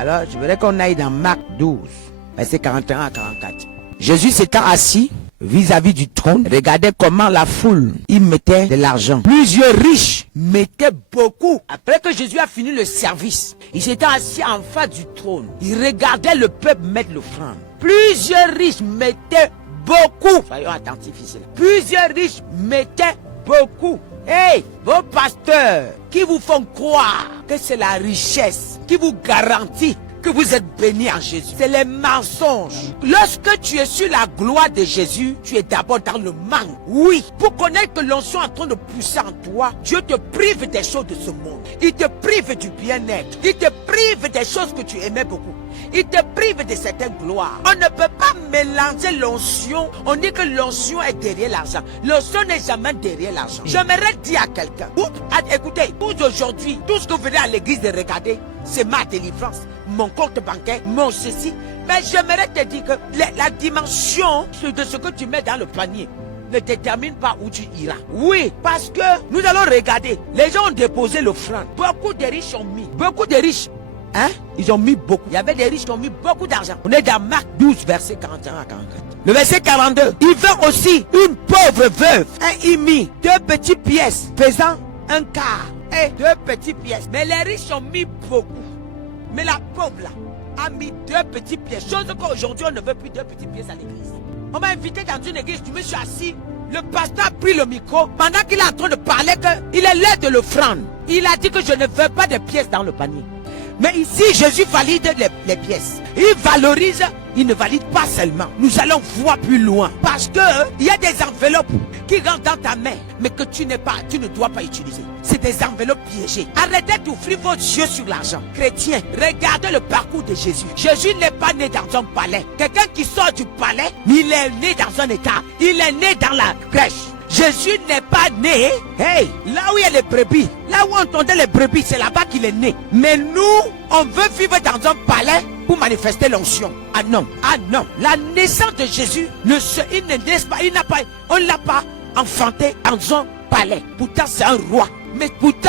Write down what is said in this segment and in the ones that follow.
Alors, je voudrais qu'on aille dans Marc 12, verset 41 à 44. Jésus s'étant assis vis-à-vis du trône, regardez comment la foule y mettait de l'argent. Plusieurs riches mettaient beaucoup. Après que Jésus a fini le service, il s'était assis en face du trône. Il regardait le peuple mettre l'offrande. Plusieurs riches mettaient beaucoup. Soyons attentifs ici. Plusieurs riches mettaient beaucoup. Hey, vos pasteurs qui vous font croire que c'est la richesse qui vous garantit que vous êtes bénis en Jésus. C'est les mensonges. Lorsque tu es sur la gloire de Jésus, tu es d'abord dans le manque. Oui, pour connaître que l'onction est en train de pousser en toi, Dieu te prive des choses de ce monde. Il te prive du bien-être. Il te prive des choses que tu aimais beaucoup. Il te prive de certaines gloires. On ne peut pas mélanger l'onction. On dit que l'onction est derrière l'argent. L'onction n'est jamais derrière l'argent. J'aimerais dire à quelqu'un, écoutez, vous aujourd'hui, tout ce que vous venez à l'église de regarder, c'est ma délivrance, mon compte bancaire, mon ceci. Mais j'aimerais te dire que la dimension de ce que tu mets dans le panier ne détermine pas où tu iras. Oui, parce que nous allons regarder. Les gens ont déposé l'offrande. Beaucoup de riches ont mis. Beaucoup de riches. Hein? Ils ont mis beaucoup. Il y avait des riches qui ont mis beaucoup d'argent. On est dans Marc 12, verset 41 à 44. Le verset 42. Il vint aussi une pauvre veuve. Il mit 2 petites pièces pesant un quart. Et 2 petites pièces. Mais les riches ont mis beaucoup. Mais la pauvre là a mis 2 petites pièces. Chose qu'aujourd'hui on ne veut plus 2 petites pièces à l'église. On m'a invité dans une église, je me suis assis. Le pasteur a pris le micro pendant qu'il est en train de parler qu'il est l'heure de l'offrande. Il a dit que je ne veux pas de pièces dans le panier. Mais ici, Jésus valide les pièces. Il valorise, il ne valide pas seulement. Nous allons voir plus loin. Parce que il y a des enveloppes qui rentrent dans ta main, mais que tu ne dois pas utiliser. C'est des enveloppes piégées. Arrêtez d'ouvrir vos yeux sur l'argent. Chrétiens, regardez le parcours de Jésus. Jésus n'est pas né dans un palais. Quelqu'un qui sort du palais, il est né dans un état. Il est né dans la crèche. Jésus n'est pas né, là où il y a les brebis, là où on entendait les brebis, c'est là-bas qu'il est né. Mais nous, on veut vivre dans un palais pour manifester l'onction. Ah non, la naissance de Jésus, on ne l'a pas enfanté dans un palais. Pourtant c'est un roi,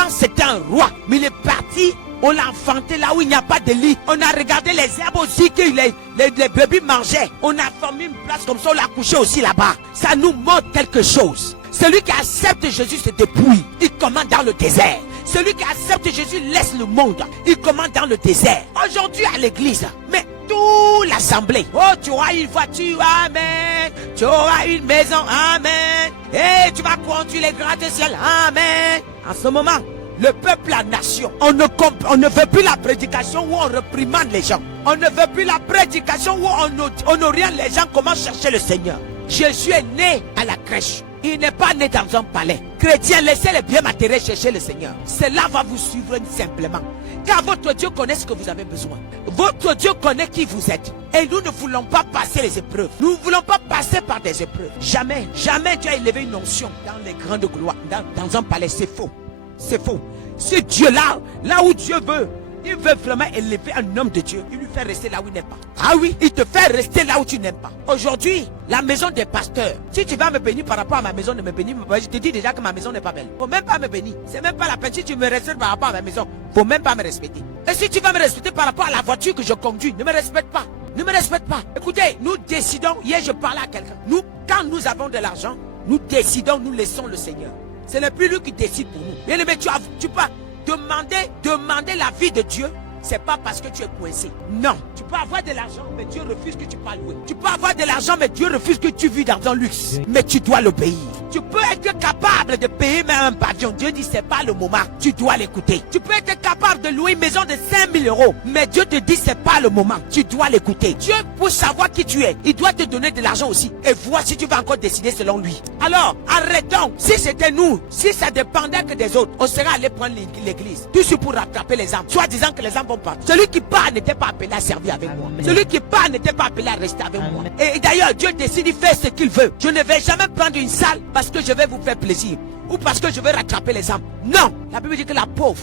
c'était un roi, mais il est parti. On l'a enfanté là où il n'y a pas de lit. On a regardé les herbes aussi que les brebis mangeaient. On a formé une place comme ça, on l'a couché aussi là-bas. Ça nous montre quelque chose. Celui qui accepte Jésus se dépouille. Il commande dans le désert. Celui qui accepte Jésus laisse le monde. Il commande dans le désert. Aujourd'hui à l'église, mais toute l'assemblée. Oh, tu auras une voiture, amen. Tu auras une maison, amen. Et tu vas conduire les gratte ciel, amen. En ce moment, le peuple, la nation, on ne veut plus la prédication où on réprimande les gens. On ne veut plus la prédication où on oriente les gens comment chercher le Seigneur. Jésus est né à la crèche. Il n'est pas né dans un palais. Chrétiens, laissez les biens matériels chercher le Seigneur. Cela va vous suivre simplement. Car votre Dieu connaît ce que vous avez besoin. Votre Dieu connaît qui vous êtes. Et nous ne voulons pas passer les épreuves. Nous ne voulons pas passer par des épreuves. Jamais, jamais Dieu a élevé une onction dans les grandes gloires, dans un palais. C'est faux. C'est faux. Ce Dieu-là, là où Dieu veut, il veut vraiment élever un homme de Dieu. Il lui fait rester là où il n'est pas. Ah oui, il te fait rester là où tu n'aimes pas. Aujourd'hui, la maison des pasteurs, si tu vas me bénir par rapport à ma maison, ne me bénis pas. Je te dis déjà que ma maison n'est pas belle. Faut même pas me bénir. C'est même pas la peine. Si tu me respectes par rapport à ma maison, faut même pas me respecter. Et si tu vas me respecter par rapport à la voiture que je conduis, ne me respecte pas. Ne me respecte pas. Écoutez, nous décidons. Hier, je parlais à quelqu'un. Nous, quand nous avons de l'argent, nous décidons, nous laissons le Seigneur. Ce n'est plus lui qui décide pour nous. Bien aimé, tu peux demander la vie de Dieu. C'est pas parce que tu es coincé. Non. Tu peux avoir de l'argent, mais Dieu refuse que tu parles louer. Tu peux avoir de l'argent, mais Dieu refuse que tu vis dans un luxe. Mais tu dois l'obéir. Tu peux être capable de payer même un pavillon. Dieu dit c'est pas le moment. Tu dois l'écouter. Tu peux être capable de louer une maison de 5 000 €. Mais Dieu te dit c'est pas le moment. Tu dois l'écouter. Dieu, pour savoir qui tu es, il doit te donner de l'argent aussi. Et voir si tu vas encore décider selon lui. Alors, arrêtons. Si c'était nous, si ça dépendait que des autres, on serait allé prendre l'église. Tout ce pour rattraper les âmes. Soit disant que les âmes vont pas. Celui qui part n'était pas appelé à servir avec moi. Celui qui part n'était pas appelé à rester avec moi. Et d'ailleurs, Dieu décide, il fait ce qu'il veut. Je ne vais jamais prendre une salle parce que je vais vous faire plaisir. Ou parce que je vais rattraper les âmes. Non. La Bible dit que la pauvre,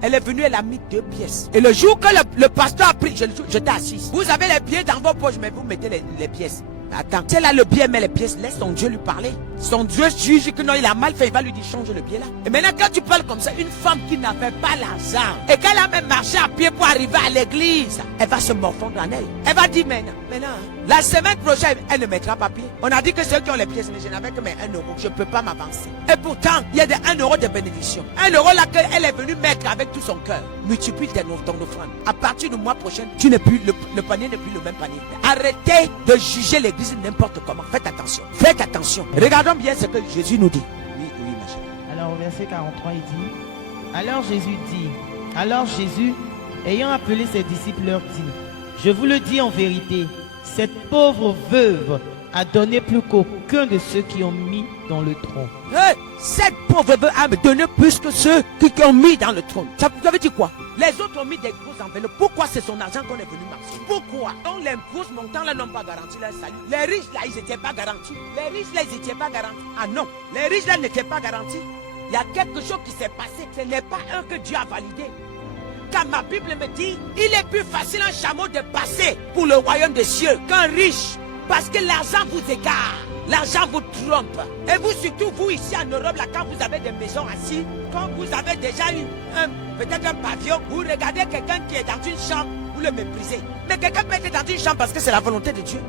elle est venue, elle a mis 2 pièces. Et le jour que le pasteur a pris, je t'ai assis. Vous avez les pieds dans vos poches, mais vous mettez les pièces. Attends, si elle a le billet, mais les pièces, laisse son Dieu lui parler. Son Dieu juge que non, il a mal fait, il va lui dire change le billet là. Et maintenant, quand tu parles comme ça, une femme qui n'avait pas l'argent et qu'elle a même marché à pied pour arriver à l'église, elle va se morfondre en elle. Elle va dire maintenant, la semaine prochaine, elle ne mettra pas pied. On a dit que ceux qui ont les pièces, mais je n'avais que mes 1 euro. Je ne peux pas m'avancer. Et pourtant, il y a des 1 euro de bénédiction. 1 euro là qu'elle est venue mettre avec tout son cœur. Multiplie ton offrande. À partir du mois prochain, tu n'es plus, le panier n'est plus le même panier. Arrêtez de juger l'église n'importe comment. Faites attention. Faites attention. Regardons bien ce que Jésus nous dit. Oui, ma chérie. Alors au verset 43, il dit, alors Jésus, ayant appelé ses disciples, leur dit, je vous le dis en vérité, cette pauvre veuve a donné plus qu'aucun de ceux qui ont mis dans le trône. Hey, cette pauvre veuve a donné plus que ceux qui ont mis dans le trône. Ça veut dire quoi? Les autres ont mis des grosses enveloppes. Pourquoi c'est son argent qu'on est venu marcher? Pourquoi? Donc les grosses montants là n'ont pas garanti leur salut. Les riches là, ils n'étaient pas garantis. Les riches là, ils n'étaient pas garantis. Ah non, les riches là n'étaient pas garantis. Il y a quelque chose qui s'est passé. Ce n'est pas un que Dieu a validé. Car ma Bible me dit, il est plus facile un chameau de passer pour le royaume des cieux qu'un riche. Parce que l'argent vous égare, l'argent vous trompe. Et vous, surtout vous ici en Europe, là, quand vous avez des maisons assises, quand vous avez déjà eu peut-être un pavillon, vous regardez quelqu'un qui est dans une chambre, vous le méprisez. Mais quelqu'un peut être dans une chambre parce que c'est la volonté de Dieu.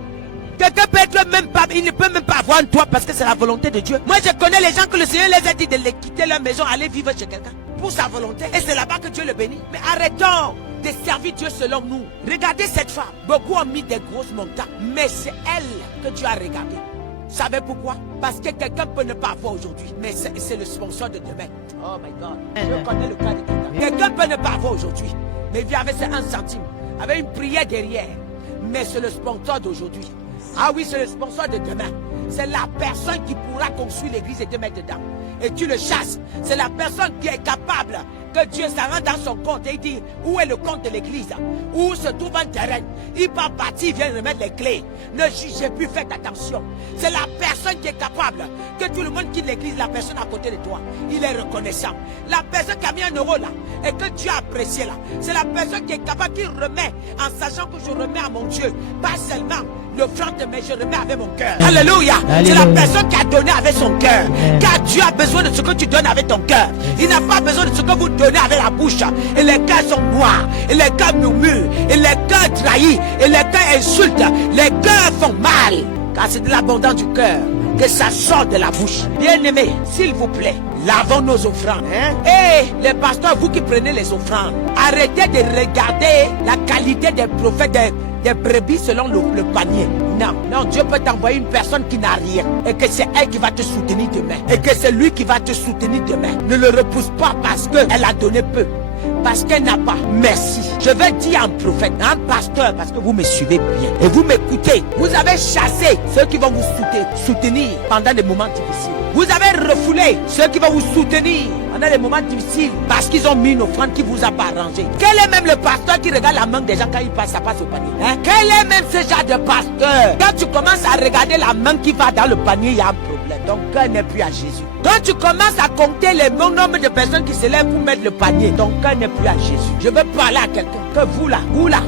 Quelqu'un peut être même pas, il ne peut même pas avoir un toit parce que c'est la volonté de Dieu. Moi, je connais les gens que le Seigneur les a dit de les quitter leur maison, aller vivre chez quelqu'un pour sa volonté. Et c'est là-bas que Dieu le bénit. Mais arrêtons de servir Dieu selon nous. Regardez cette femme. Beaucoup ont mis des grosses montagnes, mais c'est elle que Dieu a regardé. Vous savez pourquoi? Parce que quelqu'un peut ne pas avoir aujourd'hui, mais c'est le sponsor de demain. Oh my God. Je connais le cas de quelqu'un. Quelqu'un peut ne pas avoir aujourd'hui, mais il vient avec ses 1 centime, avec une prière derrière. Mais c'est le sponsor d'aujourd'hui. Ah oui, c'est le sponsor de demain. C'est la personne qui pourra construire l'église et te mettre dedans. Et tu le chasses. C'est la personne qui est capable que Dieu s'en rend dans son compte et il dit où est le compte de l'église, où se trouve un terrain. Il part partir, il vient remettre les clés. Ne jugez plus, faites attention. C'est la personne qui est capable que tout le monde quitte l'église, la personne à côté de toi. Il est reconnaissant. La personne qui a mis 1 euro là et que Dieu a apprécié là, c'est la personne qui est capable, qui remet en sachant que je remets à mon Dieu, pas seulement l'offrande, mais je remets avec mon cœur. Alléluia. C'est la personne qui a donné avec son cœur. Car Dieu a besoin de ce que tu donnes avec ton cœur. Il n'a pas besoin de ce que vous donnez avec la bouche. Et les cœurs sont noirs. Et les cœurs murmurent. Et les cœurs trahissent. Et les cœurs insultent. Les cœurs font mal. Car c'est de l'abondance du cœur que ça sort de la bouche. Bien-aimés, s'il vous plaît, lavons nos offrandes. Et les pasteurs, vous qui prenez les offrandes, arrêtez de regarder la qualité des prophètes, des brebis selon le panier. Non, Dieu peut t'envoyer une personne qui n'a rien et que c'est elle qui va te soutenir demain. Et que c'est lui qui va te soutenir demain. Ne le repousse pas parce qu'elle a donné peu. Parce qu'elle n'a pas. Merci. Je vais dire à un prophète, à un pasteur, parce que vous me suivez bien. Et vous m'écoutez. Vous avez chassé ceux qui vont vous soutenir pendant des moments difficiles. Vous avez refoulé ceux qui vont vous soutenir pendant des moments difficiles parce qu'ils ont mis une offrande qui vous a pas arrangé. Quel est même le pasteur qui regarde la main des gens quand il passe, ça passe au panier? Quel est même ce genre de pasteur? Quand tu commences à regarder la main qui va dans le panier, il y a un problème. Ton cœur n'est plus à Jésus. Quand tu commences à compter les bons nombres de personnes qui se lèvent pour mettre le panier, ton cœur n'est plus à Jésus. Je veux parler à quelqu'un. Que vous là,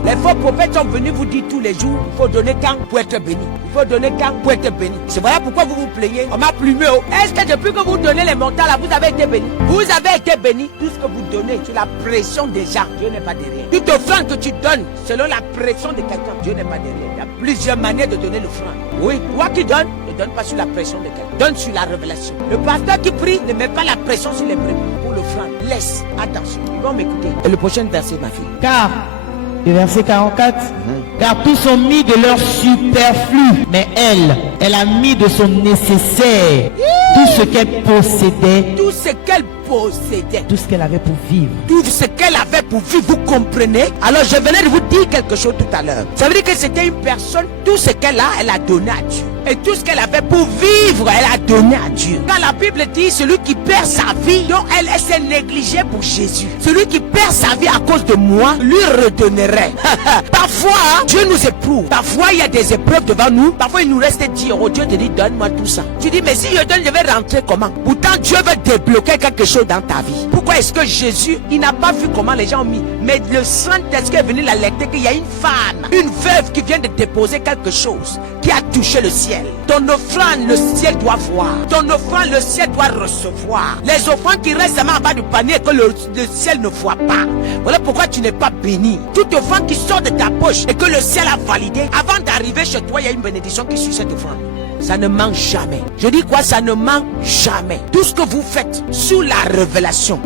les faux prophètes sont venus vous dire tous les jours, il faut donner quand pour être béni. Il faut donner quand pour être béni. C'est voilà pourquoi vous vous plaignez. On m'a plumé. Est-ce que depuis que vous donnez les montants là, vous avez été béni? Vous avez été béni. Tout ce que vous donnez, c'est la pression des gens. Dieu n'est pas derrière. Toute offrande que tu donnes, selon la pression de quelqu'un, Dieu n'est pas derrière. Il y a plusieurs manières de donner l'offrande. Oui, toi qui donnes, ne donne pas sur la pression de quelqu'un. Donne sur la révélation. Le pasteur qui prie ne met pas la pression sur les brebis pour l'offrande. Laisse. Attention. Ils vont m'écouter. Et le prochain verset, ma fille. Car, le verset 44, car tous ont mis de leur superflu, mais elle a mis de son nécessaire, tout ce qu'elle possédait, tout ce qu'elle possédait, tout ce qu'elle avait pour vivre. Tout ce qu'elle avait pour vivre, vous comprenez? Alors je venais de vous dire quelque chose tout à l'heure. Ça veut dire que c'était une personne, tout ce qu'elle a, elle a donné à Dieu. Et tout ce qu'elle avait pour vivre, elle a donné à Dieu. Quand la Bible dit, celui qui perd sa vie, donc elle s'est négligée pour Jésus. Celui qui perd sa vie à cause de moi, lui redonnerait. Parfois, Dieu nous éprouve. Parfois, il y a des épreuves devant nous. Parfois, il nous reste 10 euros. Dieu te dit, donne-moi tout ça. Tu dis, mais si je donne, je vais rentrer comment? Pourtant, Quand Dieu veut débloquer quelque chose dans ta vie, pourquoi est-ce que Jésus, il n'a pas vu comment les gens ont mis, mais le Saint-Esprit est venu l'alerter qu'il y a une femme, une veuve qui vient de déposer quelque chose qui a touché le ciel. Ton offrande, le ciel doit voir. Ton offrande, le ciel doit recevoir. Les offrandes qui restent seulement en bas du panier et que le ciel ne voit pas. Voilà pourquoi tu n'es pas béni. Toute offrande qui sort de ta poche et que le ciel a validé, avant d'arriver chez toi, il y a une bénédiction qui suit cette offrande. Ça ne manque jamais. Je dis quoi? Ça ne manque jamais. Tout ce que vous faites sous la révélation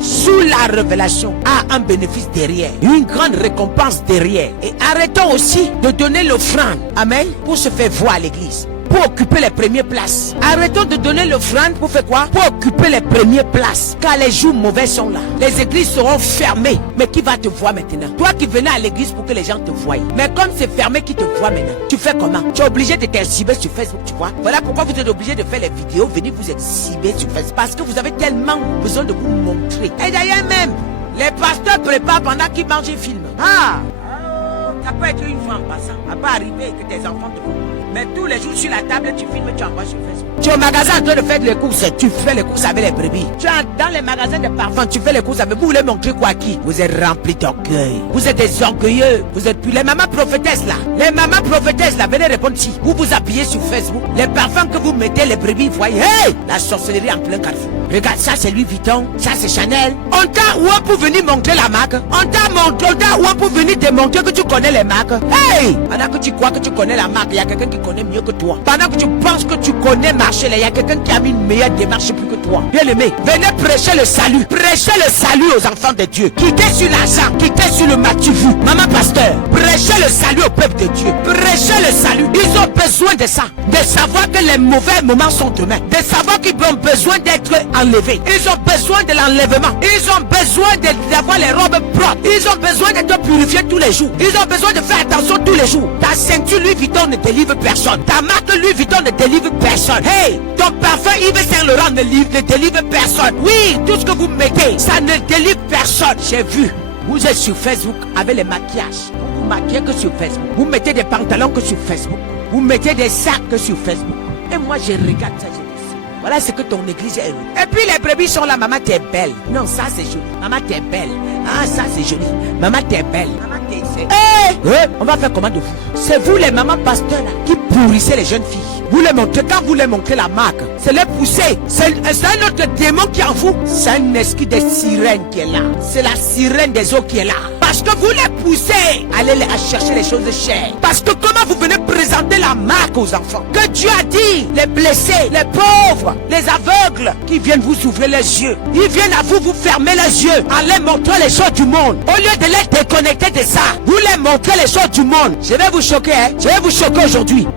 a un bénéfice derrière, une grande récompense derrière. Et arrêtons aussi de donner l'offrande, amen, pour se faire voir à l'église, pour occuper les premières places. Arrêtons de donner l'offrande pour faire quoi? Pour occuper les premières places. Car les jours mauvais sont là. Les églises seront fermées. Mais qui va te voir maintenant? Toi qui venais à l'église pour que les gens te voient. Mais comme c'est fermé, qui te voit maintenant? Tu fais comment? Tu es obligé de t'exhiber sur Facebook, tu vois? Voilà pourquoi vous êtes obligé de faire les vidéos. Venez vous exhiber sur Facebook. Parce que vous avez tellement besoin de vous montrer. Et d'ailleurs même, les pasteurs préparent pendant qu'ils mangent et filment. Ça peut être une fois en passant. Ça peut arriver que tes enfants te voient. Mais tous les jours sur la table, tu filmes, tu envoies sur Facebook. Tu es au magasin en train de faire les courses, tu fais les courses avec les brebis. Tu es dans les magasins de parfums, tu fais les courses avec. Vous voulez montrer quoi à qui? Vous êtes remplis d'orgueil. Vous êtes des orgueilleux. Vous êtes plus les mamans prophétesses là. Les mamans prophétesses là, venez répondre si. Vous vous appuyez sur Facebook. Les parfums que vous mettez, les brebis, vous voyez. Hey! La sorcellerie en plein carrefour. Regarde, ça c'est Louis Vuitton, ça c'est Chanel. On t'a oué pour venir montrer la marque. On t'a oué pour venir démontrer que tu connais les marques. Hey! Pendant que tu crois que tu connais la marque, il y a quelqu'un qui connaît mieux que toi. Pendant que tu penses que tu connais marcher, il y a quelqu'un qui a mis une meilleure démarche plus que toi. Bien aimé, venez prêcher le salut. Prêchez le salut aux enfants de Dieu. Quittez sur l'argent, quittez sur le matu-vu. Maman pasteur, prêchez le salut au peuple de Dieu. Prêchez le salut. Ils ont besoin de ça. De savoir que les mauvais moments sont demain. De savoir qu'ils ont besoin d'être enlevés. Ils ont besoin de l'enlèvement. Ils ont besoin d'avoir les robes propres. Ils ont besoin d'être purifiés tous les jours. Ils ont besoin de faire attention tous les jours. Ta ceinture Louis Vuitton ne délivre personne. Ta marque Louis Vuitton ne délivre personne. Hey, ton parfum Yves Saint Laurent ne délivre personne. Oui, tout ce que vous mettez, ça ne délivre personne. J'ai vu. Vous êtes sur Facebook avec les maquillages. Vous maquillez que sur Facebook. Vous mettez des pantalons que sur Facebook. Vous mettez des sacs que sur Facebook. Et moi, je regarde ça, je dis, voilà ce que ton église est. Et puis les brebis sont là, maman, t'es belle. Non, ça c'est joli. Maman, t'es belle. Ah, ça c'est joli. Maman, t'es belle. Maman, t'es... on va faire comment de vous? C'est vous les mamans pasteurs là qui pourrissez les jeunes filles. Vous les montrez, quand vous les montrez la marque, c'est les pousser. C'est un autre démon qui est en vous. C'est un esprit de sirène qui est là. C'est la sirène des eaux qui est là. Parce que vous les poussez. Allez à chercher les choses chères. Parce que comment vous venez présenter la marque aux enfants? Que Dieu a dit, les blessés, les pauvres, les aveugles, qui viennent vous ouvrir les yeux. Ils viennent à vous, vous fermer les yeux. Allez montrer les choses du monde. Au lieu de les déconnecter de ça, vous les montrez les choses du monde. Je vais vous choquer, hein. Je vais vous choquer aujourd'hui.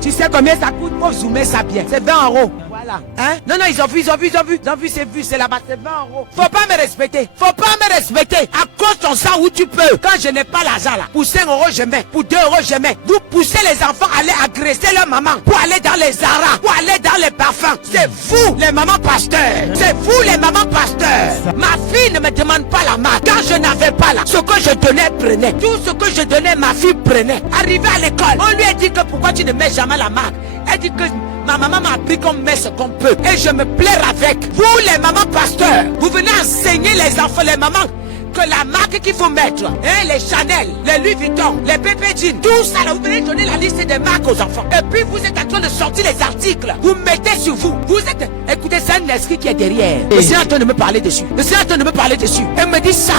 Tu sais combien ça coûte? Faut zoomer ça bien. C'est 20 €. Voilà. Hein? Non, ils ont vu, c'est là-bas, c'est 20 €. Faut pas me respecter. Faut pas me respecter. À cause ton sang où tu peux. Quand je n'ai pas l'argent là, pour 5 € je mets, pour 2 € je mets. Vous poussez les enfants à aller agresser leur maman, pour aller dans les haras, pour aller dans les parfums. C'est vous, les mamans pasteurs. C'est vous, les mamans pasteurs. Ma fille ne me demande pas la marque. Quand je n'avais pas là, ce que je donnais, prenait. Tout ce que je donnais, ma fille prenait. Arrivé à l'école, on lui a dit que pourquoi tu ne mets jamais la marque? Elle dit que ma maman m'a appris qu'on met ce qu'on peut. Et je me plaire avec. Vous les mamans pasteurs, vous venez enseigner les enfants, les mamans, que la marque qu'il faut mettre, hein, les Chanel, les Louis Vuitton, les Pepe Jean, tout ça là, vous venez donner la liste des marques aux enfants. Et puis vous êtes en train de sortir les articles. Vous mettez sur vous. Vous êtes, écoutez, c'est un esprit qui est derrière. Le Seigneur est en train de me parler dessus. Le Seigneur est en train de me parler dessus. Et me dit ça.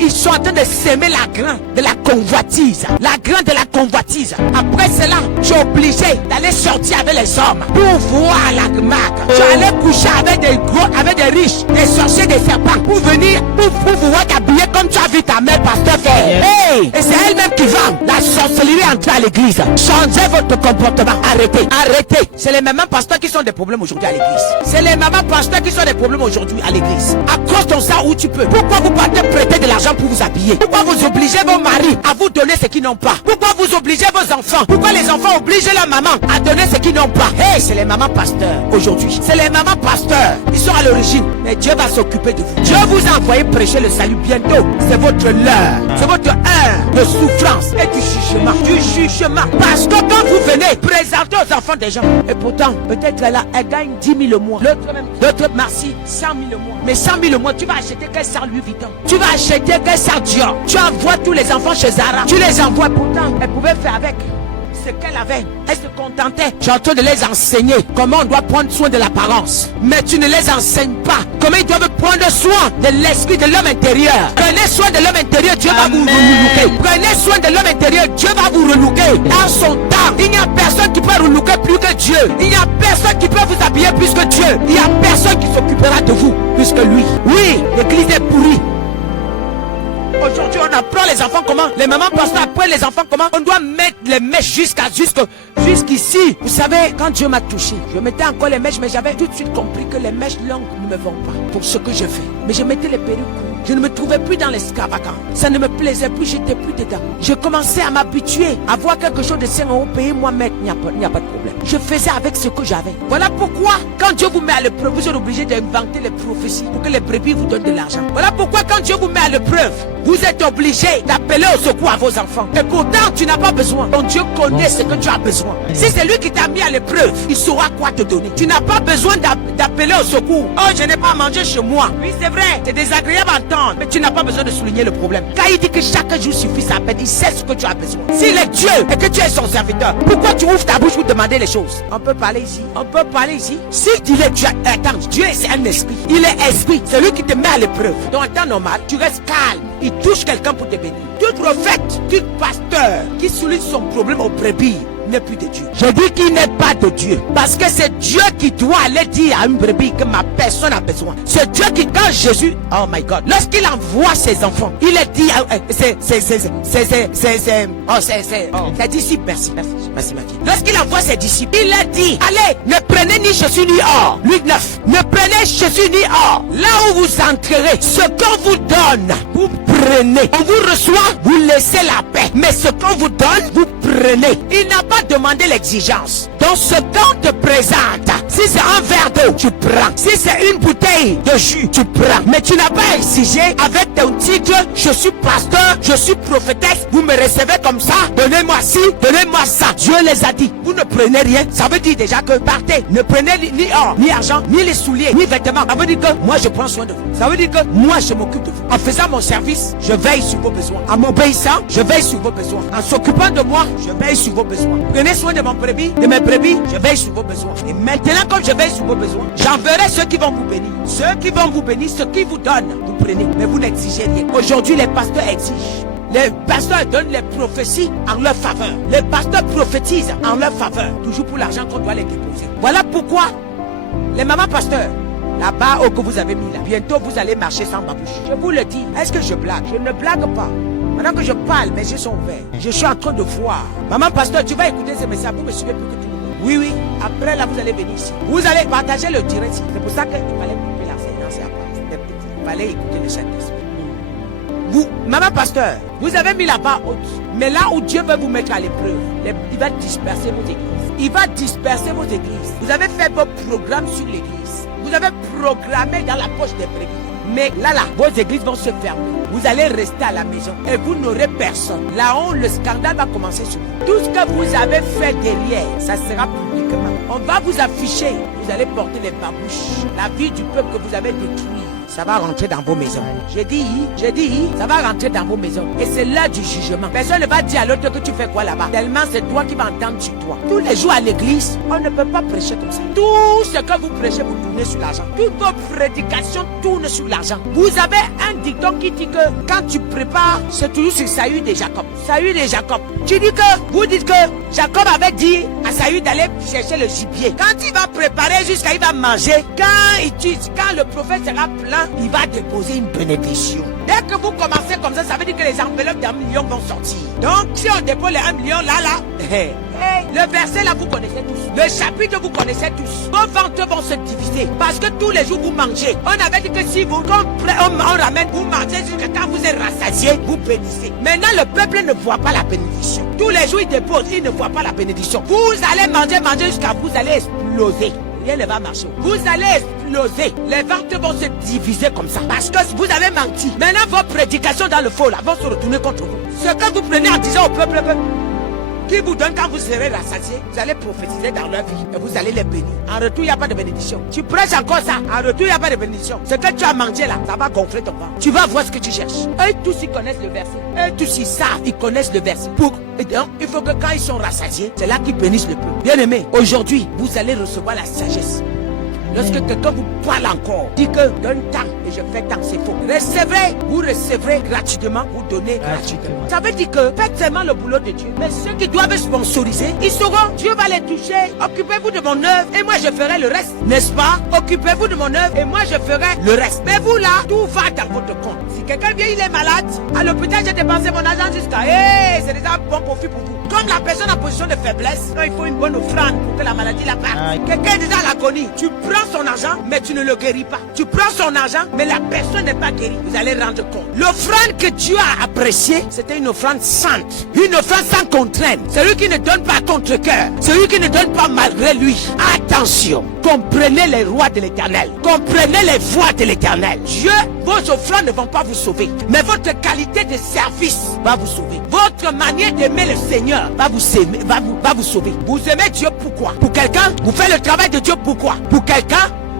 Ils sont en train de s'aimer la graine de la convoitise. La graine de la convoitise. Après cela, je suis obligé d'aller sortir avec les hommes pour voir la marque. Je suis allé coucher avec des gros, avec des riches, des sorciers, des serpents, pour venir, pour pouvoir t'habiller comme tu as vu ta mère pasteur faire. Hey! Et c'est elle-même qui vend la sorcellerie entrée à l'église. Changez votre comportement. Arrêtez. C'est les mamans pasteurs qui sont des problèmes aujourd'hui à l'église. C'est les mamans pasteurs qui sont des problèmes aujourd'hui à l'église. Accroche ton sang où tu peux. Pourquoi vous partez prêter de l'argent pour vous habiller? Pourquoi vous obligez vos maris à vous donner ce qu'ils n'ont pas? Pourquoi vous obligez vos enfants? Pourquoi les enfants obligent leur maman à donner ce qu'ils n'ont pas? Hey, c'est les mamans pasteurs aujourd'hui. C'est les mamans pasteurs. Ils sont à l'origine. Mais Dieu va s'occuper de vous. Dieu vous a envoyé prêcher le salut bientôt. C'est votre leurre. C'est votre heure de souffrance et du jugement. Du jugement. Parce que quand vous venez présenter aux enfants des gens, et pourtant, peut-être elle gagne 10 000 au mois. L'autre, merci, 100 000 au mois. Mais 100 000 au mois, tu vas acheter qu'un sang Louis Vuitton. Tu vas acheter qu'un sang Dior. Tu envoies tous les enfants chez Zara. Tu les envoies. Pourtant, elle pouvait faire avec ce qu'elle avait. Elle se contentait. Tu es en train de les enseigner comment on doit prendre soin de l'apparence. Mais tu ne les enseignes pas comment ils doivent prendre soin de l'esprit de l'homme intérieur. Prenez soin de l'homme intérieur, Dieu va vous relooker. Prenez soin de l'homme intérieur, Dieu va vous relooker. En son temps, il n'y a personne qui peut relooker plus que Dieu. Il n'y a personne qui peut vous habiller plus que Dieu. Il n'y a personne qui s'occupera de vous plus que lui. Oui, l'église est pourrie. Aujourd'hui, on apprend les enfants comment. Les mamans pasteurs apprennent les enfants comment. On doit mettre les mèches jusqu'ici. Vous savez, quand Dieu m'a touché, je mettais encore les mèches, mais j'avais tout de suite compris que les mèches longues ne me vont pas pour ce que je fais. Mais je mettais les perruques courtes. Je ne me trouvais plus dans l'extravagance. Ça ne me plaisait plus, j'étais plus dedans. Je commençais à m'habituer à voir quelque chose de 5 € payé moi mettre. Il n'y a pas de problème. Je faisais avec ce que j'avais. Voilà pourquoi, quand Dieu vous met à l'épreuve, vous êtes obligé d'inventer les prophéties pour que les brebis vous donnent de l'argent. Voilà pourquoi, quand Dieu vous met à l'épreuve, vous êtes obligé d'appeler au secours à vos enfants. Et pourtant, tu n'as pas besoin. Ton Dieu connaît ce que tu as besoin. Si c'est lui qui t'a mis à l'épreuve, il saura quoi te donner. Tu n'as pas besoin d'appeler au secours. Oh, je n'ai pas à manger chez moi. Oui, c'est vrai, c'est désagréable à entendre, mais tu n'as pas besoin de souligner le problème. Car il dit que chaque jour suffit sa peine. Il sait ce que tu as besoin. S'il est Dieu et que tu es son serviteur, pourquoi tu ouvres ta bouche pour demander les choses? On peut parler ici. On peut parler ici. S'il est Dieu, attends, Dieu c'est un esprit. Il est esprit. C'est lui qui te met à l'épreuve. Dans un temps normal, tu restes calme. Il touche quelqu'un pour te bénir. Tout prophète, tout pasteur qui souligne son problème au brebis n'est plus de Dieu. Je dis qu'il n'est pas de Dieu. Parce que c'est Dieu qui doit aller dire à une brebis que ma personne a besoin. C'est Dieu qui, quand Jésus, oh my God, lorsqu'il envoie ses enfants, il est dit, ses disciples, merci ma fille. Lorsqu'il envoie ses disciples, il a dit, allez, ne prenez ni Jésus ni or. Luc 9, ne prenez Jésus ni or. Là où vous entrerez, ce qu'on vous donne, vous prenez. On vous reçoit, vous laissez la paix. Mais ce qu'on vous donne, vous prenez. Il n'a pas demandé l'exigence. Donc ce qu'on te présente, si c'est un verre d'eau, tu prends. Si c'est une bouteille de jus, tu prends. Mais tu n'as pas exigé avec ton titre, je suis pasteur, je suis prophétesse, vous me recevez comme ça, donnez-moi ci, donnez-moi ça. Dieu les a dit, vous ne prenez rien. Ça veut dire déjà que partez, ne prenez ni or, ni argent, ni les souliers, ni vêtements. Ça veut dire que moi je prends soin de vous. Ça veut dire que moi je m'occupe de vous. En faisant mon service, je veille sur vos besoins. En m'obéissant, je veille sur vos besoins. En s'occupant de moi, je veille sur vos besoins. Prenez soin de mon brebis, de mes brebis, je veille sur vos besoins. Et maintenant, comme je veille sur vos besoins, j'enverrai ceux qui vont vous bénir. Ceux qui vont vous bénir, ceux qui vous donnent, vous prenez. Mais vous n'exigez rien. Aujourd'hui, les pasteurs exigent. Les pasteurs donnent les prophéties en leur faveur. Les pasteurs prophétisent en leur faveur. Toujours pour l'argent qu'on doit les déposer. Voilà pourquoi les mamans pasteurs, là-bas que vous avez mis là, bientôt vous allez marcher sans babouche. Je vous le dis. Est-ce que je blague? Je ne blague pas. Maintenant que je parle, mes yeux sont ouverts. Je suis en train de voir. Maman pasteur, tu vas écouter ce message. Vous me suivez plus que tout le monde. Oui. Après là, vous allez venir ici. Vous allez partager le direct. C'est pour ça qu'il fallait couper l'enseignement. C'est après. Il fallait écouter le Saint-Esprit. Vous, maman pasteur, vous avez mis la barre haute. Mais là où Dieu veut vous mettre à l'épreuve, il va disperser vos églises. Il va disperser vos églises. Vous avez fait vos programmes sur l'église. Vous avez programmé dans la poche des brebis. Mais là, vos églises vont se fermer. Vous allez rester à la maison et vous n'aurez personne. Là où le scandale va commencer sur vous. Tout ce que vous avez fait derrière, ça sera publiquement. On va vous afficher. Vous allez porter les babouches. La vie du peuple que vous avez détruit, ça va rentrer dans vos maisons. J'ai dit, ça va rentrer dans vos maisons. Et c'est l'heure du jugement. Personne ne va dire à l'autre que tu fais quoi là-bas. Tellement c'est toi qui vas entendre sur toi. Tous les jours à l'église, on ne peut pas prêcher comme ça. Tout ce que vous prêchez, vous tournez sur l'argent. Toutes vos prédications tournent sur l'argent. Vous avez un dicton qui dit que quand tu prépares, c'est toujours sur Saül et Jacob. Saül et Jacob. Tu dis que, vous dites que Jacob avait dit à Saül d'aller chercher le gibier. Quand il va préparer jusqu'à il va manger, quand le prophète sera plein, il va déposer une bénédiction. Dès que vous commencez comme ça veut dire que les enveloppes d'1 million vont sortir. Donc, si on dépose les 1 million là, le verset là, vous connaissez tous. Le chapitre, vous connaissez tous. Vos ventres vont se diviser. Parce que tous les jours, vous mangez. On avait dit que si vous, on ramène, vous mangez jusqu'à quand vous êtes rassasié, vous bénissez. Maintenant, le peuple ne voit pas la bénédiction. Tous les jours, il dépose, il ne voit pas la bénédiction. Vous allez manger jusqu'à vous allez exploser. Rien ne va marcher. Vous allez exploser. Les ventres vont se diviser comme ça. Parce que vous avez menti. Maintenant, vos prédications dans le faux là vont se retourner contre vous. Ce que vous prenez en disant au peuple qui vous donne quand vous serez rassasié, vous allez prophétiser dans leur vie et vous allez les bénir. En retour, il n'y a pas de bénédiction. Tu prêches encore ça. En retour, il n'y a pas de bénédiction. Ce que tu as mangé là, ça va gonfler ton ventre. Tu vas voir ce que tu cherches. Eux tous, ils connaissent le verset. Eux tous, ils savent, ils connaissent le verset. Et donc, il faut que quand ils sont rassasiés, c'est là qu'ils bénissent le peuple. Bien aimé, aujourd'hui, vous allez recevoir la sagesse. Lorsque quelqu'un vous parle encore, dit que donne tant et je fais tant, c'est faux. Recevez, vous recevrez gratuitement, vous donnez gratuitement. Ça veut dire que faites seulement le boulot de Dieu. Mais ceux qui doivent sponsoriser, ils sauront, Dieu va les toucher. Occupez-vous de mon œuvre et moi je ferai le reste. N'est-ce pas? Occupez-vous de mon œuvre et moi je ferai le reste. Mais vous là, tout va dans votre compte. Si quelqu'un vient, il est malade, à l'hôpital j'ai dépensé mon argent jusqu'à, c'est déjà bon profit pour vous. Comme la personne en position de faiblesse, quand il faut une bonne offrande pour que la maladie la parte. Quelqu'un est déjà à l'agonie, tu prends son argent, mais tu ne le guéris pas. Tu prends son argent, mais la personne n'est pas guérie. Vous allez rendre compte. L'offrande que Dieu a appréciée, c'était une offrande sainte. Une offrande sans contrainte. Celui qui ne donne pas contre cœur. Celui qui ne donne pas malgré lui. Attention. Comprenez les rois de l'Éternel. Comprenez les voies de l'Éternel. Dieu, vos offrandes ne vont pas vous sauver. Mais votre qualité de service va vous sauver. Votre manière d'aimer le Seigneur va vous sauver. Vous aimez Dieu pourquoi? Pour quelqu'un? Vous faites le travail de Dieu pourquoi? Pour quelqu'un?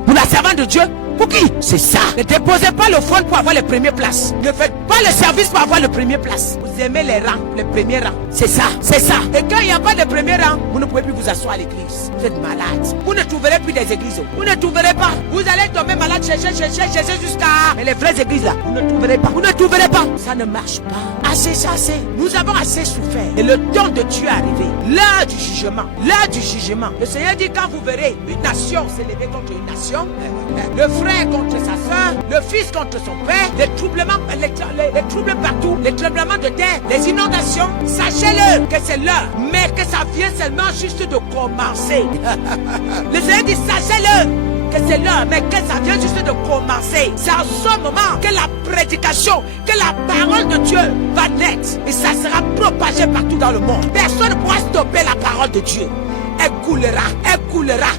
Pour la servante de Dieu? Pour qui? C'est ça. Ne déposez pas l'offrande pour avoir les premières places. Ne faites pas le service pour avoir les premières places. Vous aimez les rangs, les premiers rangs. C'est ça, c'est ça. Et quand il n'y a pas de premier rang, vous ne pouvez plus vous asseoir à l'église. Vous êtes malade. Vous ne trouverez plus des églises. Vous ne trouverez pas. Vous allez tomber malade, chercher jusqu'à... Mais les vraies églises là, vous ne trouverez pas. Vous ne trouverez pas. Ça ne marche pas. Assez. Nous avons assez souffert. Et le temps de Dieu est arrivé. L'heure du jugement. L'heure du jugement. Le Seigneur dit quand vous verrez une nation s'élever contre une nation, le frère contre sa soeur, le fils contre son père, les troublements, les troubles partout, les tremblements de terre, les inondations, sachez-le que c'est l'heure, mais que ça vient seulement juste de commencer. Le Seigneur dit sachez-le que c'est l'heure, mais que ça vient juste de commencer. C'est en ce moment que la prédication, que la parole de Dieu va naître et ça sera propagé partout dans le monde. Personne ne pourra stopper la parole de Dieu. Elle coulera.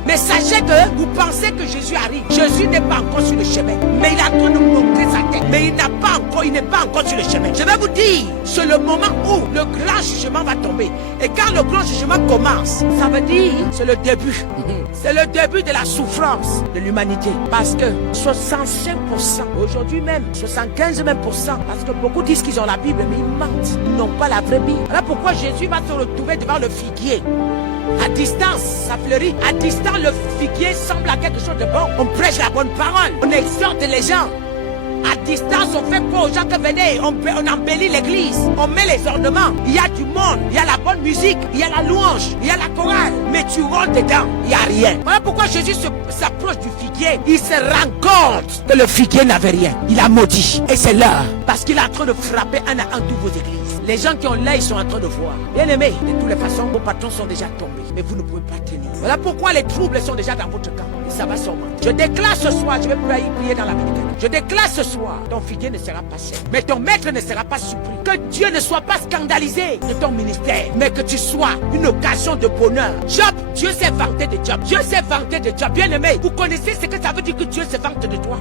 Mais sachez que vous pensez que Jésus arrive. Jésus n'est pas encore sur le chemin. Mais il est en train de montrer sa tête. Mais il n'est pas encore sur le chemin. Je vais vous dire, c'est le moment où le grand jugement va tomber. Et quand le grand jugement commence, ça veut dire, c'est le début. C'est le début de la souffrance de l'humanité. Parce que 65%, aujourd'hui même, 75% même %, parce que beaucoup disent qu'ils ont la Bible, mais ils mentent. Ils n'ont pas la vraie Bible. Voilà pourquoi Jésus va se retrouver devant le figuier. À distance, ça fleurit. À distance, le figuier semble à quelque chose de bon. On prêche la bonne parole. On exhorte les gens. À distance, on fait quoi aux gens que venez? On embellit l'église. On met les ornements. Il y a du monde. Il y a la bonne musique. Il y a la louange. Il y a la chorale. Mais tu rentres dedans, il n'y a rien. Voilà pourquoi Jésus s'approche du figuier. Il se rend compte que le figuier n'avait rien. Il a maudit. Et c'est l'heure. Parce qu'il est en train de frapper un à un toutes vos églises. Les gens qui ont l'œil sont en train de voir. Bien aimés, de toutes les façons, vos patrons sont déjà tombés. Mais vous ne pouvez pas tenir. Voilà pourquoi les troubles sont déjà dans votre camp. Et ça va sûrement. Je déclare ce soir, je vais prier dans la méditation. Je déclare ce soir, ton figuier ne sera pas seul. Mais ton maître ne sera pas surpris. Que Dieu ne soit pas scandalisé de ton ministère. Mais que tu sois une occasion de bonheur. Job, Dieu s'est vanté de Job. Dieu s'est vanté de Job. Bien aimé, vous connaissez ce que ça veut dire que Dieu se vante de toi?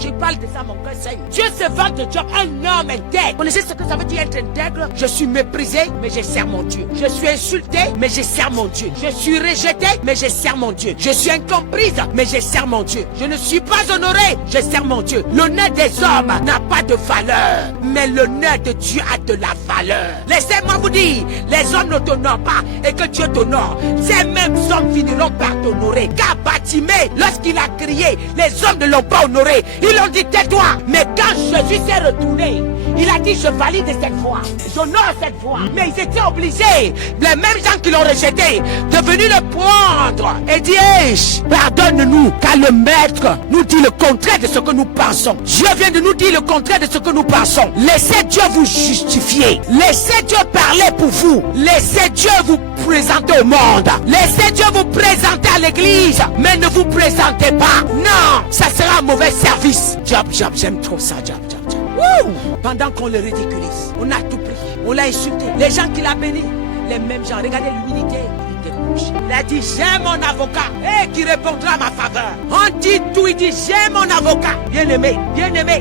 Je parle de ça, mon cœur saigne. Dieu se vante de Job, un homme intègre. Vous connaissez ce que ça veut dire être intègre? Je suis méprisé, mais je sers mon Dieu. Je suis insulté, mais je sers mon Dieu. Je suis rejeté, mais je sers mon Dieu. Je suis incomprise, mais je sers mon Dieu. Je ne suis pas honoré, je sers mon Dieu. L'honneur des hommes n'a pas de valeur, mais l'honneur de Dieu a de la valeur. Laissez-moi vous dire, les hommes ne t'honorent pas et que Dieu t'honore. Ces mêmes hommes finiront par t'honorer. Car Bartimée, lorsqu'il a crié, les hommes ne l'ont pas honoré. Ils l'ont dit tais-toi. Mais quand Jésus s'est retourné, il a dit je valide cette voix, j'honore cette voix. Mais ils étaient obligés, les mêmes gens qui l'ont rejeté, de venir le prendre et dire pardonne-nous, car le maître nous dit le contraire de ce que nous pensons. Dieu vient de nous dire le contraire de ce que nous pensons. Laissez Dieu vous justifier. Laissez Dieu parler pour vous. Laissez Dieu vous présenter au monde. Laissez Dieu vous présenter à l'église, mais ne vous présentez pas. Non, ça sera un mauvais service. Job, j'aime trop ça, Job. Wouh! Pendant qu'on le ridiculise, on a tout pris, on l'a insulté. Les gens qui l'ont béni, les mêmes gens, regardez l'humilité. Il a dit j'ai mon avocat qui répondra à ma faveur. On dit tout, il dit j'ai mon avocat. Bien aimé,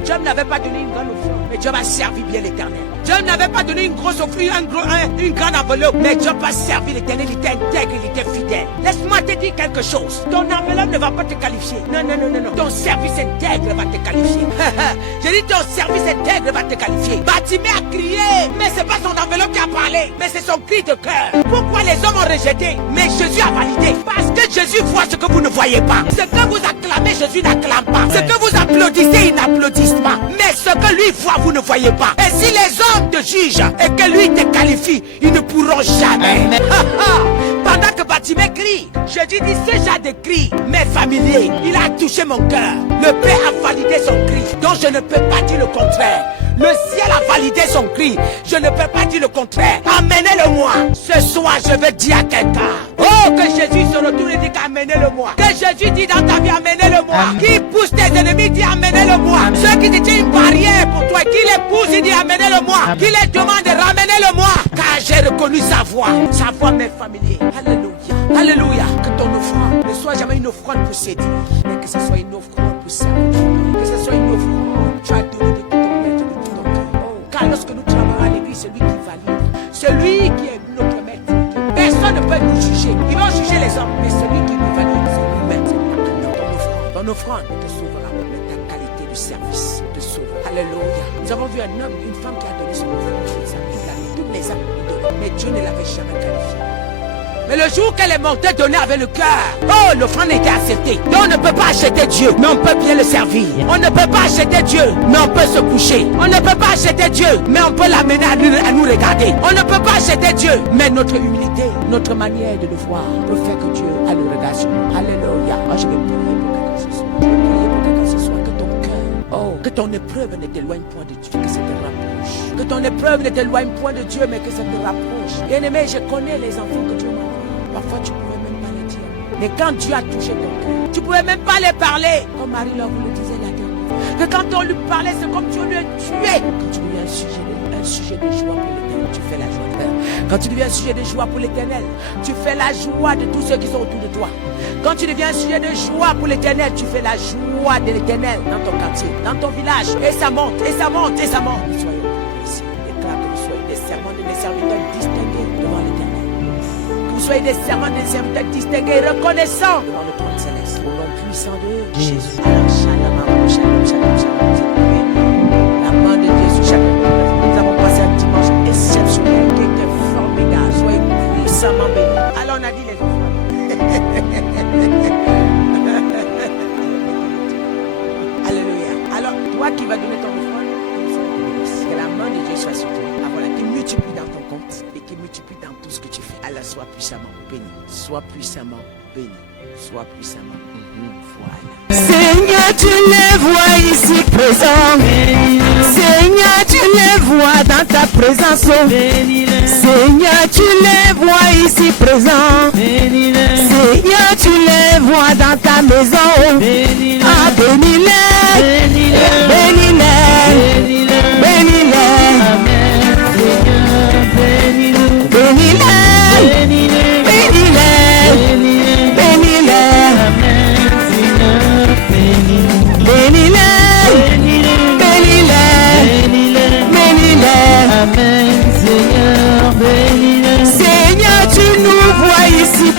Job n'avait pas donné une grande offrande, mais Job a servi bien l'Éternel. Job n'avait pas donné une grosse offrande, une grande enveloppe, mais Job a servi l'Éternel, il était intègre, il était fidèle. Laisse-moi te dire quelque chose, ton enveloppe ne va pas te qualifier. Non, ton service intègre va te qualifier. Je dis ton service intègre va te qualifier. Batimé a crié, mais c'est pas son enveloppe qui a parlé, mais c'est son cri de cœur. Pourquoi les hommes ont rejeté, mais Jésus a validé? Parce que Jésus voit ce que vous ne voyez pas. Ce que vous acclamez, Jésus n'acclame pas. Ce que vous applaudissez, il n'applaudisse pas. Mais ce que lui voit, vous ne voyez pas. Et si les hommes te jugent et que lui te qualifie, ils ne pourront jamais. Pendant que Batimé crie, Jésus dit ce genre de cri, mais familier, il a touché mon cœur. Le Père a validé son cri, donc je ne peux pas dire le contraire. Le ciel a validé son cri. Je ne peux pas dire le contraire. Amenez-le-moi. Ce soir, je veux dire à quelqu'un. Oh, que Jésus se retourne et dit qu'amenez-le-moi. Que Jésus dit dans ta vie, amenez-le-moi. Qui pousse tes ennemis, dit amenez-le-moi. Ceux qui te tiennent une barrière pour toi, qui les pousse, il dit amenez-le-moi. Qui les demande, ramenez-le-moi. Car j'ai reconnu sa voix m'est familier. Alléluia. Alléluia. Que ton offrande ne soit jamais une offrande pour séduire, mais que ce soit une offrande pour servir. Que ce soit une offrande, tu as donné de car lorsque nous travaillons à l'église, c'est lui qui valide. Celui qui est notre maître. Personne ne peut nous juger. Ils vont juger les hommes. Mais celui qui nous valide, c'est nous maître. Ton offrande te sauvera. Mais ta qualité de service te sauvera. Alléluia. Nous avons vu un homme, une femme qui a donné son offrande. Toutes les âmes lui donnaient. Mais Dieu ne l'avait jamais qualifié. Mais le jour qu'elle est montée, donnée avec le cœur, oh, l'offrande était acceptée. Donc on ne peut pas acheter Dieu, mais on peut bien le servir. On ne peut pas acheter Dieu, mais on peut se coucher. On ne peut pas acheter Dieu, mais on peut l'amener à nous regarder. On ne peut pas acheter Dieu, mais notre humilité, notre manière de le voir peut faire que Dieu a le regard sur nous. Alléluia. Moi, je vais prier pour quelqu'un ce soir. Je vais prier pour quelqu'un ce soir que ton cœur, oh, que ton épreuve ne t'éloigne point de Dieu, que ça te rapproche. Que ton épreuve ne t'éloigne point de Dieu, mais que ça te rapproche. Bien aimé, je connais les enfants que Dieu m'a. Parfois tu ne pouvais même pas les dire. Mais quand Dieu a touché ton cœur, tu ne pouvais même pas les parler. Comme Marie-Laure vous le disait la dernière fois. Que quand on lui parlait, c'est comme Dieu le tuait. Quand tu deviens un sujet de joie pour l'Éternel, tu fais la joie. Quand tu deviens un sujet de joie pour l'Éternel, tu fais la joie de tous ceux qui sont autour de toi. Quand tu deviens un sujet de joie pour l'Éternel, tu fais la joie de l'Éternel dans ton quartier, dans ton village. Et ça monte, et ça monte, et ça monte. Nous soyons ici. Déclare que nous soyons des serments de mes serviteurs distingués devant l'Éternel. Soyez des serments, des serviteurs distingués et reconnaissants devant le trône céleste. Au nom puissant de Jésus. La main de Dieu sur chacun. Nous avons passé un dimanche exceptionnel qui était formidable. Soyez puissamment bénis. Alors on a dit les enfants. Alléluia. Alors toi qui vas donner ton offrande, que la main de Dieu soit sur toi. Ah, voilà, qui multiplie dans ton compte et qui multiplie dans tout ce que tu fais. Allah soit puissamment béni. Sois puissamment béni. Sois puissamment. Voilà. Seigneur, tu les vois ici présents. Seigneur, tu les vois dans ta présence. Seigneur, tu les vois ici présents. Seigneur, tu les vois dans ta maison. Ah, bénis-les. Bénis-les. Bénis-les.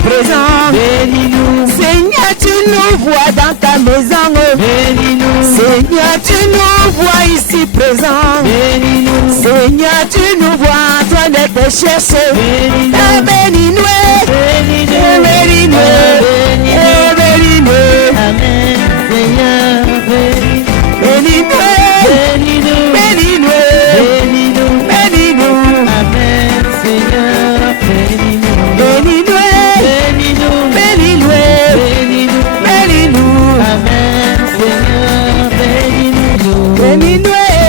Présent, bénis-nous. Seigneur, tu nous vois dans ta maison. Bénis-nous. Seigneur, tu nous vois ici présent. Bénis-nous. Seigneur, tu nous vois en train de te chercher. Bénis-nous. Bénis-nous. Bénis-nous. Bénis-nous. Amen. Seigneur, bénis-nous. Bénis-nous. Bénis-nous. Bénis-nous. Bénis-nous. Amen. Seigneur, bénis-nous. Bénis-nous.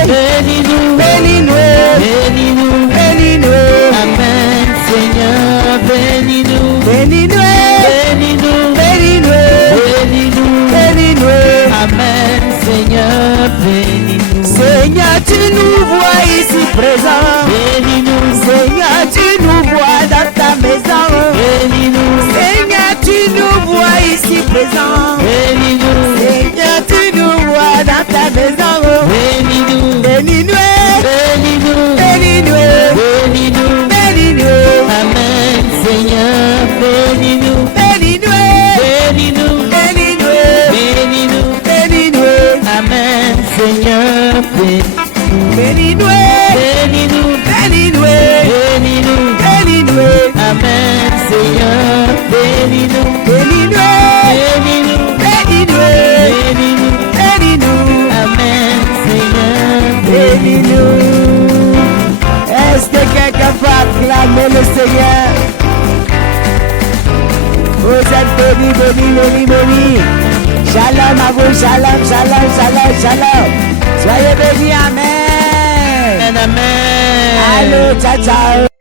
Bénis-nous, bénis-nous, bénis-nous, amen, Seigneur, bénis-nous. bénis-nous. Seigneur, tu nous vois ici présents. Bénis-nous. Seigneur, tu nous vois dans ta maison. Bénis-nous. Seigneur, tu nous vois ici présents. Bénis-nous. Seigneur, tu nous vois dans ta maison. Bénis-nous. Bénis-nous. Bénis-nous. Bénis-nous. Bénis-nous. Bénis-nous. Amen. Seigneur, bénis-nous. Bénis-nous. Bénis-nous. Bénis-nous. Bénis-nous. Bénis-nous. Amen. Seigneur, bénis-nous. Bénis-nous. Bénis-nous. Bénis-nous. Bénis-nous. Bénis-nous. Amen. Seigneur, bénis-nous. Bénis-nous. Bénis-nous. Bénis-nous. Bénis-nous. Bénis-nous. Amen. Seigneur, bénis-nous. Est-ce que quelqu'un peut acclamer le Seigneur? Vous êtes bénis, bénis, bénis, bénis. Shalom à vous, shalom, shalom, shalom, shalom. Soyez bénis, amen. Amen. Allô, ciao, ciao.